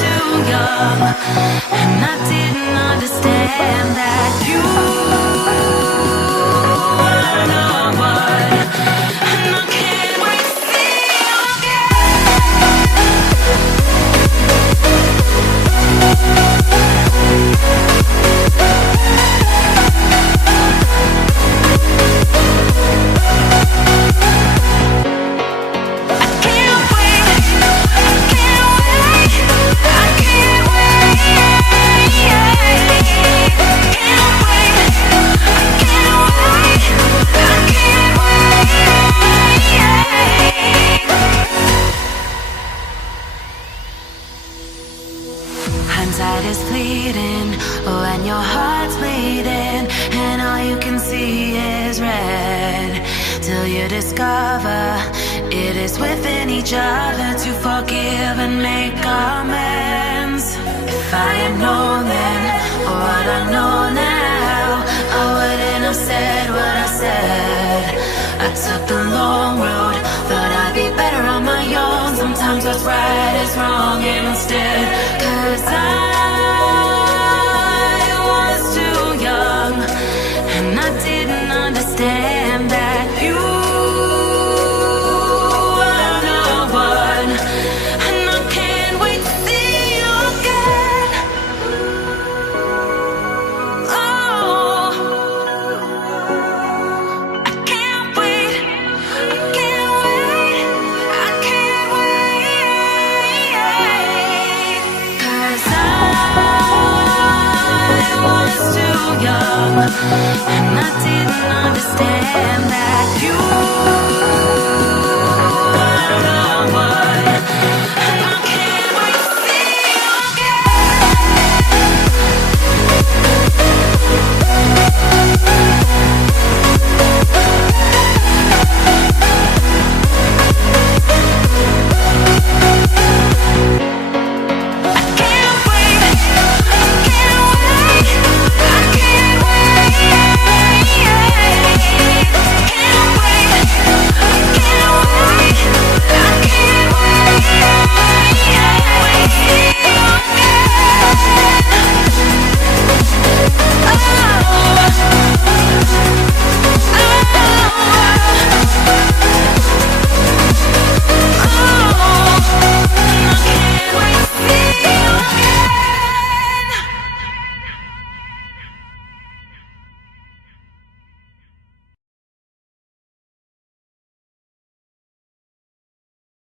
too young, and I didn't understand that you were the one, and I can't wait to see you hindsight is fleeting when your heart's bleeding and all you can see is red, till you discover it is within each other to forgive and make amends. If I had known then what I know now, I wouldn't have said what I said. I took the long road, thought I'd be better on my own. Sometimes what's right is wrong instead, 'cause I was too young, and I didn't understand that you were the one, and I can't wait to see you again. Oh, I can't wait, I can't wait, I can't wait, 'cause I was too young, and I didn't understand